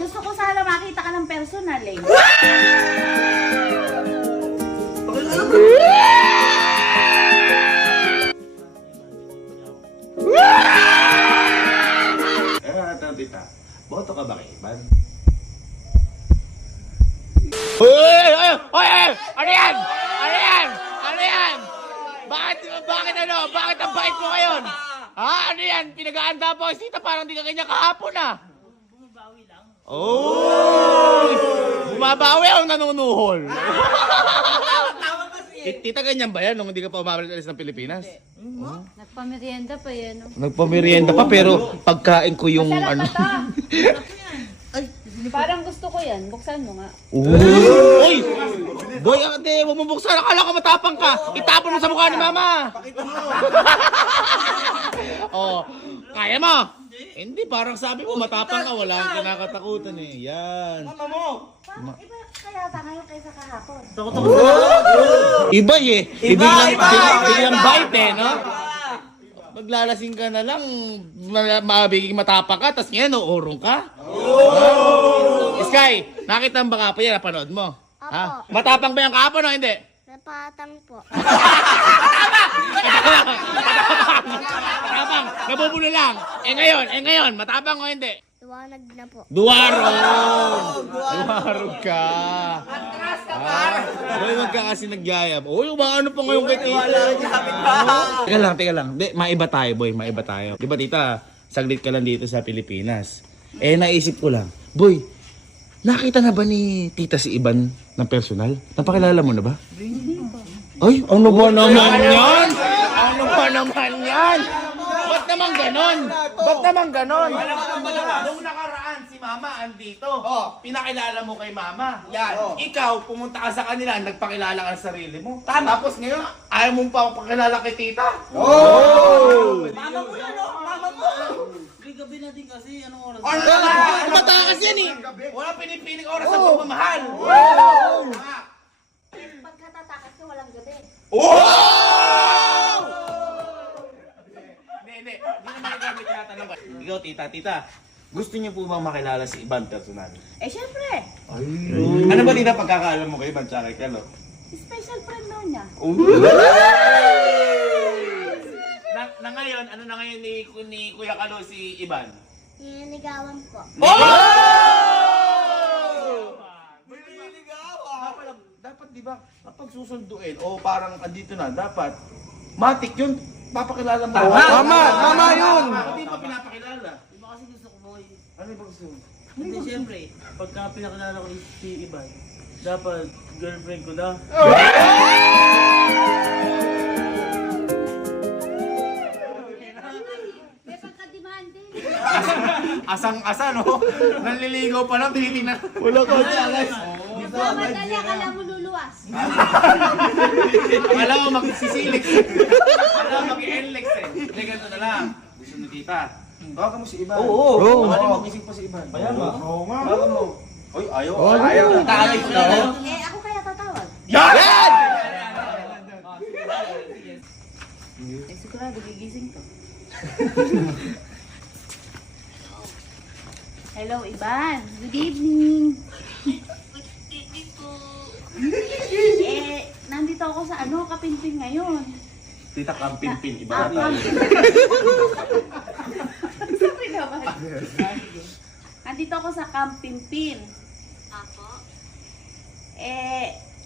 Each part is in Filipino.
gusto ko sana makita ka ng personal eh. Tita, boto ka ba kay Iban? Ano yan? Ano yan? Ano yan? Bakit ano? Bakit ang bait mo ngayon? Ha? Ano yan? Pinag-aanda po si Tita, parang di ka kanya kahapon ah. Bumabawi lang. Oh! Bumabawi o nanunuhol? Tita, ganyan ba yan nung hindi ka pa umabalik alis ng Pilipinas? Nagpamerienda pa yan. No? Nagpamerienda pa pero pagkain ko yung ano. Parang gusto ko yan. Buksan mo nga. Uy! Boy, ate, huwag mo buksan. Akala ko matapang ka. Itapon mo sa mukha ni Mama. Oh, kaya mo? Hindi, parang sabi mo matapang ka. Wala kang kinakatakutan eh. Yan. Parang iba kaya ta ngayon kaysa kahapon. Iba eh. Biglang bite eh, no? Maglalasing ka na lang, mabiging matapang ka, tapos ngayon, uurong ka? Sky, nakita mo ba ka pa yan? Napanood mo? Ha? Matapang ba yung kahapon o hindi? Napatang po. Matapang, nabubulo lang. Eh ngayon, matapang o hindi? Liwanag na po. Duwarog ka. Boy, wag ka kasi nagyayab. Uy, ano pa ngayon kay Tita? Teka lang. Maiba tayo, boy. Maiba tayo. Di ba, Tita? Saglit ka lang dito sa Pilipinas. Eh, naisip ko lang. Boy, nakita na ba ni Tita si Iban ng personal? Napakilala mo na ba? Ay, ano ba naman yan? Ano ba naman yan? Ba't naman ganon? Nung nakaraan si Mama andito, pinakilala mo kay Mama. Yan. Ikaw, pumunta ka sa kanila, nagpakilala ka sa sarili mo. Tapos ngayon, ayaw mong pa pakilala kay Tita? Mama mo yan, no? Mama mo! Gabi na din kasi, anong oras? Matakas yan eh! Walang pinipiling oras sa pagmamahal! Pagkatatakas ko walang gabi. Hindi naman namin tinatanong ka. Ikaw, Tita, gusto niyo po bang makilala si Iban personal? Eh syempre, Ano ba, Tita, pagkakaalam mo kay Iban tsaka kay Kalo? special friend daw niya. Na ngayon, ano na ngayon ni Kuya Kalo si Iban? Niligawan po. Dapat di ba, kapag susunduin o parang andito na, dapat matik yun, papakilala mo. Tama yun! Hindi pa pinapakilala. Iba kasi gusto ko, boy. Ano ba gusto mo? Hindi, siyempre, pagka pinakilala ko si Iban, dapat girlfriend ko na. May pagka-demanding. Asang-asa, no? Nanliligaw pa lang, tinitingnan. Wala ka challenge. Nagmamadali, akala mo luluwas. Akala mo magsisilik. Akala mo mag-enlex eh. Hindi, ganito na lang. Gusto ni Tita. Tawagan mo si Iban. Oo. Tawagan mo, gising pa si Iban. Bayan mo. Oo nga. Tawagan mo. Uy, ayaw. Eh ako kaya tatawag. Yan! Eh sigurado gigising to. Hello, Iban. Good evening. Nandito ako sa Kapinpin ngayon. Tita Kampin-pin. Iba Ah, na tayo. Sorry naman. Nandito ako sa Kampimpin. Apo?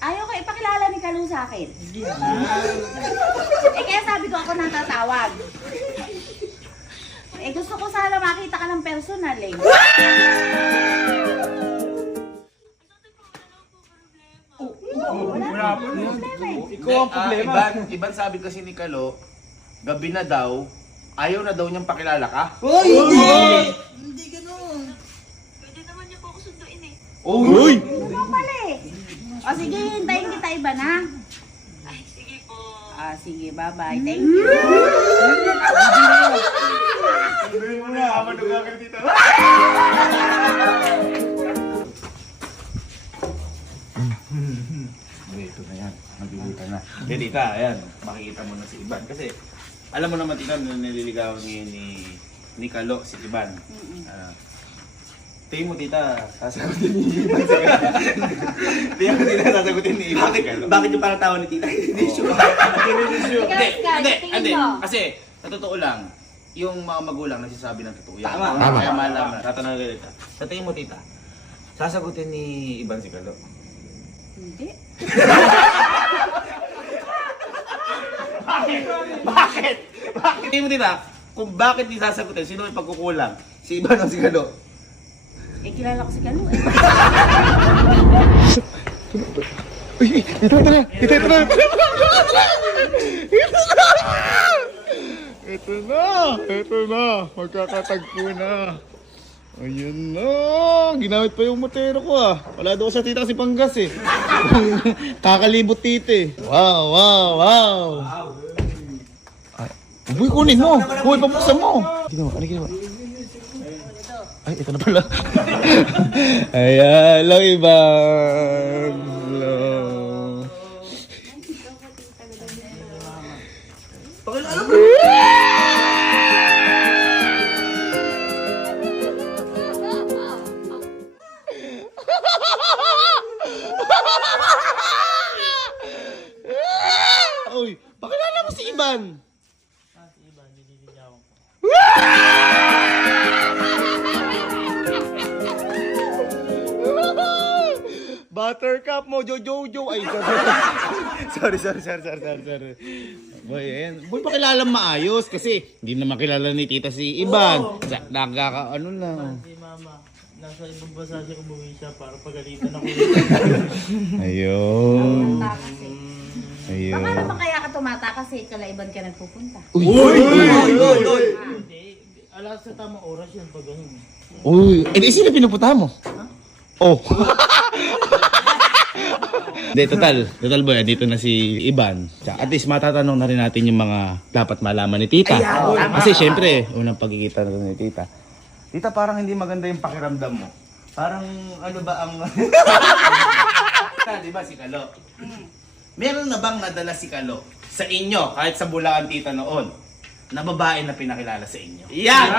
Ayaw ko ipakilala ni Kalu sa akin. Kaya sabi ko ako natatawag. Gusto ko sana makita ka ng personal eh. Wala po problema eh. Ikaw ang problema. Iban sabi kasi ni Kalo, gabi na daw, ayaw na daw niyang pakilala ka. Hindi ganun. Pwede naman niya po ako sunduin eh. Uy! Ano pala eh. O sige, hintayin kita Iban ha. Ay, sige po. Sige, bye-bye. Thank you. Sabihin mo na, maduga ka dito. Ito na yan, magigita na. Hindi, Tita, ayan, makikita mo na si Iban. Kasi, alam mo naman, Tita, na nililigawan ngayon ni Kalo si Iban. Tingin mo, tita, sasagutin ni Iban si Kalo. Tingin mo, tita, sasagutin ni Iban si Kalo. Bakit yung parang tawa ni tita? Hindi sure. Hindi. Kasi, sa totoo lang, yung mga magulang nagsasabi ng totoo yan. Tama. Kaya malam na. Tatanong ka tita. Sa tingin mo, tita, sasagutin ni Iban si Kalo. Hindi. Bakit? Tingin mo, tita, kung bakit di sasagutin, sino yung pagkukulang? Si Iban o si Kalo? Eh, kilala ko si Kalo eh. Ito na! Ito na! Magkakatagpo na! Ayun na! Ginamit pa yung motero ko ah! Wala daw sa tita kasi Panggas eh! Kakalibot tite! Wow! Uy, kunin mo! Uy, pabuksan mo! Ano ginawa? Ay, ito na pala. Ayan, hello Iban. Hello. Uy, pakilala mo si Iban. Buttercup mo, Jojo. Ay, sorry. Boy, ayan. Boy, pakilala maayos kasi hindi na makilala ni tita si Iban. Ano lang. Si mama, nasa ibang bansa siya umuwi siya para pagalitan ako. Ayun. Kasi. Baka naman kaya ka tumata kasi kalaiban ka nagpupunta. Hindi, alas sa tamang oras yan pag ganun. Uy, sino pinupunta mo? Oh. Hindi, total boy, dito na si Iban. At least matatanong na rin natin yung mga dapat malaman ni tita. Kasi syempre, unang pagkikita na ni tita. Tita, parang hindi maganda yung pakiramdam mo. Parang ano ba ang... Di ba si Kalo? Meron na bang nadala si Kalo sa inyo, kahit sa Bulacan tita noon, na babae na pinakilala sa inyo? Yan!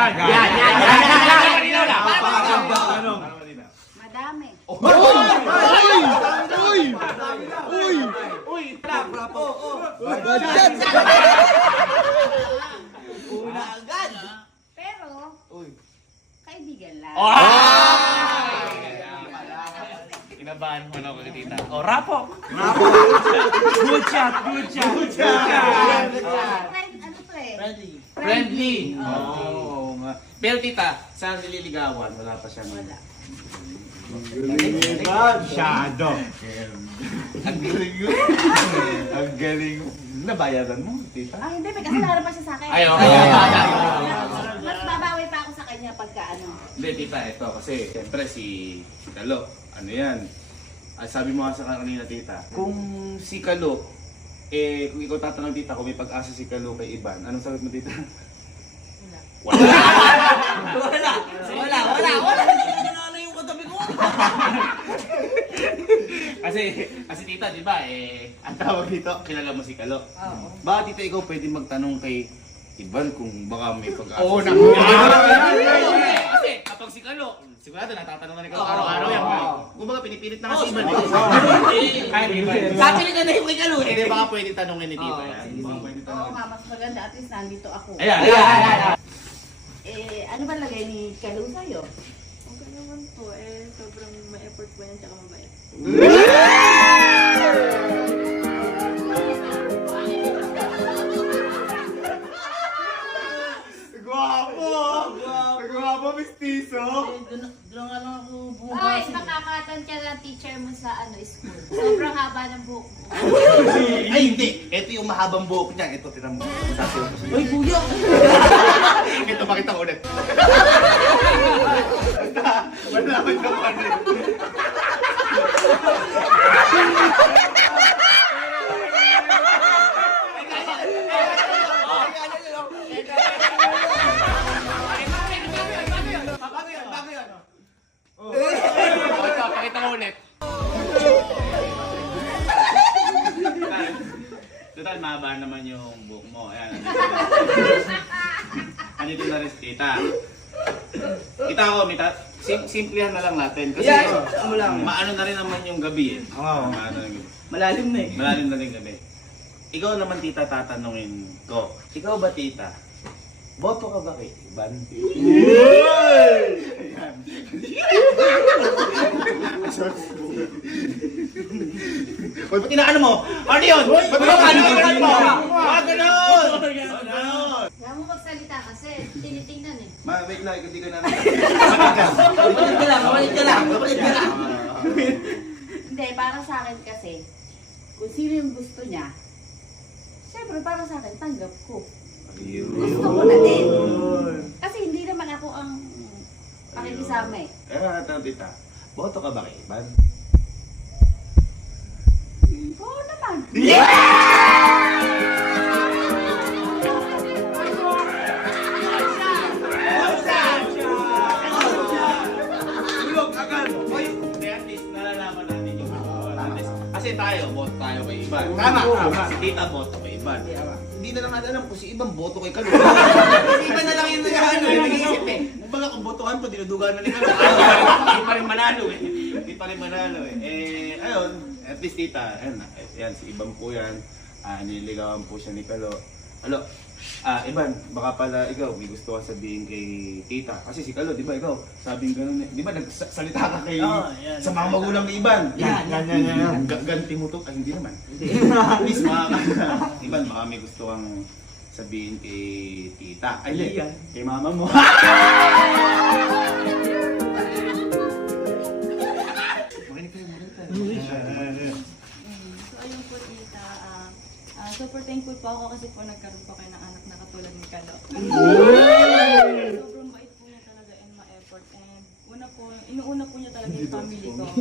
Madami. Pero, kaibigan lang. Kinabahan mo na ako kay tita. O, rapo! Good shot! Ano to eh? Ready? Friendly! Oo nga. Pero tita, saan nililigawan? Wala pa siyang... Wala. Shadow. Ang galing. Nabayaran mo, tita? Ah, hindi. May kasalanan pa siya sa akin. Ay, okay. Mas babawi pa ako sa kanya pagka ano. Hindi, tita, ito. Kasi, siyempre, si Kalo, ano yan? Sabi mo nga sa kanina, tita, kung si Kalo, kung ikaw tatanong, tita, kung may pag-asa si Kalo kay Iban, anong sagot mo, tita? Wala. Ano yung katabi ko? Kasi tita, di ba, ang tawag dito, kilala mo si Kalo. Oo. Baka tita, ikaw pwede magtanong kay Iban kung baka may pag-asa. Oo, Kasi kapag si Kalo, sigurado natatanong na ni Kalo araw-araw yan. Kung baka pinipilit na kasi Iban. Kahit Iban. Sabi ni Kanay kay Kalo Hindi, baka pwede tanongin ni tita yan. Baka pwede Oo tanongin. nga, mas maganda. At least nandito ako. Ayan. Ano ba lagay ni Kalo sa'yo? Okay naman po, sobrang may effort po yan, tsaka mabait. Gwapo, mistiso. Doon nga lang ako Ay, bumabasa. makakatan ka ng teacher mo sa school. Sobrang haba ng buhok mo. Ay, hindi. Ito yung mahabang buhok niya. Ito, tinan mo. Uy, kuya! Ito, pakita ko ulit. Wala ko yung panin. Pakita ko ulit. Total, mahaba naman yung buhok mo. Ayan. Andito na rin si tita. Kita ko, Simplihan na lang natin. Kasi Ano lang. maano na rin naman yung gabi eh. Oo. Maano na yung gabi. Malalim na eh. Malalim na rin gabi. Ikaw naman tita, tatanungin ko. Ikaw ba tita? Boto ka ba kay Iban? Ayan. Uy, ba't inaano mo? Ano yun? Ba't inaano mo? Wag ganun! Wag ganun! Kaya mo magsalita kasi tinitingnan eh. Wait lang, hindi ko na Kapalit ka lang, kapalit ka lang, kapalit ka lang. Hindi, para sa akin kasi, kung sino yung gusto niya, syempre para sa akin, tanggap ko. Gusto ko na din. Kasi hindi naman ako ang pakikisama eh. Pero ito, tita. Boto ka ba kay Iban? Oo naman. Hindi, at least nalalaman natin yung kasi tayo, boto tayo kay Iban. Tama, tama. Si tita, boto kay Iban. Hindi na lang natin alam kung si Iban boto kay Kalo. Kasi iba na lang yung nag-iisip eh. Kumbaga kung botohan pa, dinudugan na ni Kalo. Hindi pa rin manalo eh. Hindi pa rin manalo eh. Ayun, at least tita, ayun, yan, si Iban po yan. Nililigawan po siya ni Kalo. Alo, Iban, baka pala ikaw, may gusto kang sabihin kay tita. Kasi si Kalo, di ba ikaw, sabing gano'n eh. Di ba nagsalita ka kay yan. sa mga magulang ni Iban? Yan. Ganti mo to? Ay, hindi naman. At least Iban, baka may gusto kang sabihin kay tita. Ay, hindi. Kay mama mo. So ayun po tita, super thankful po ako kasi po nagkaroon po kayo ng anak na katulad ni Kalo. Sobrang bait po niya talaga and ma-effort. And inuuna po niya talaga yung family ko na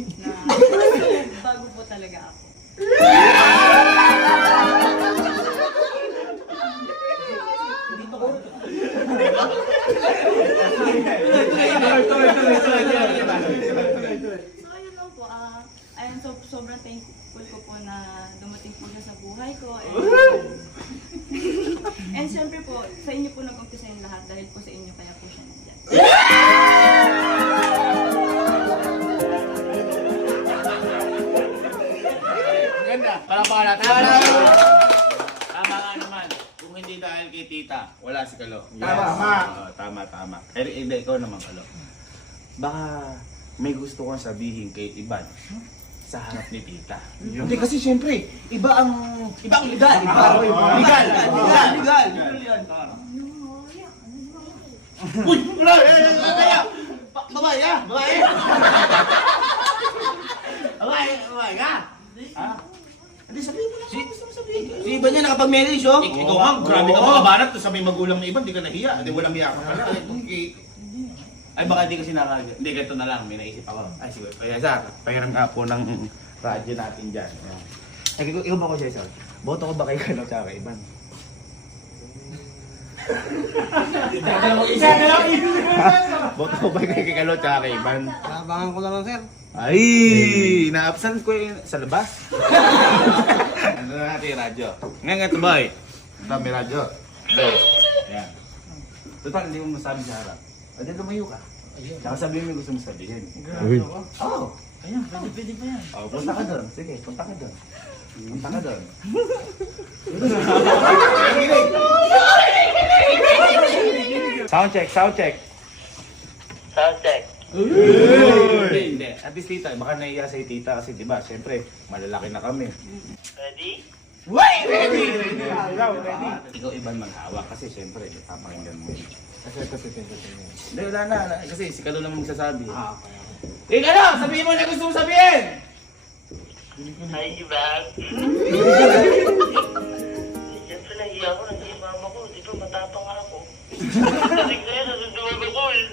bago po talaga ako. So ayun lang po, ayun, sobrang thankful ko po na dumating po siya sa buhay ko. And syempre po, sa inyo po nag-umpisa yung lahat dahil po sa inyo kaya po siya nandiyan. Ganda. Palakpakan natin. Tama nga naman. Kung hindi dahil kay tita, wala si Kalo. Tama. Pero hindi, ikaw naman Kalo. Baka may gusto kang sabihin kay Iban sa harap ni tita. Hindi kasi siyempre, iba ang legal. Legal. Uy! Wala! Babae ka! Babae ka! Hindi, sabihin mo lang kung gusto mo sabihin. Si iba niya nakapag-marriage oh. Ikaw nga, grabe ka makabanat. Tapos sabi magulang na iba, hindi ka nahiya. Hindi, walang hiya ka pala. Ay, baka hindi kasi nakaga. Hindi, ganito na lang. May naisip ako. Ay, siguro. Kaya sa, pahiram nga po ng radyo natin dyan. Ay, ikaw ba ko, Cesar? Boto ko ba kay Kalo tsaka kay Iban? Boto ko ba kay Kalo tsaka kay Iban? Abangan ko lang sir. Ay, na-absent ko yun sa labas. Ano na natin yung radyo? Ngayon ito boy. Ito may radyo. Boy. Ayan. Total, hindi mo masabi sa harap. Adi, lumayo ka. Tsaka sabihin mo yung gusto mo sabihin. Oo. Ayan, pwede pa yan. Oh, punta ka doon. Sige, punta ka doon. Punta ka doon. Sound check. Hindi. At least tita, baka naiya sa'yo tita kasi diba, syempre, malalaki na kami. Ready? Ready! Ikaw Iban maghawak kasi syempre, papakinggan mo. Hindi, wala na. Kasi si Kalo naman magsasabi. Kalo, sabihin mo na gusto mong sabihin! Hi, Iban. Siyempre, nahiya ako. Nandiyan yung mama ko. Di ba, matapang ako. Kasi kaya, nasusunod ako eh.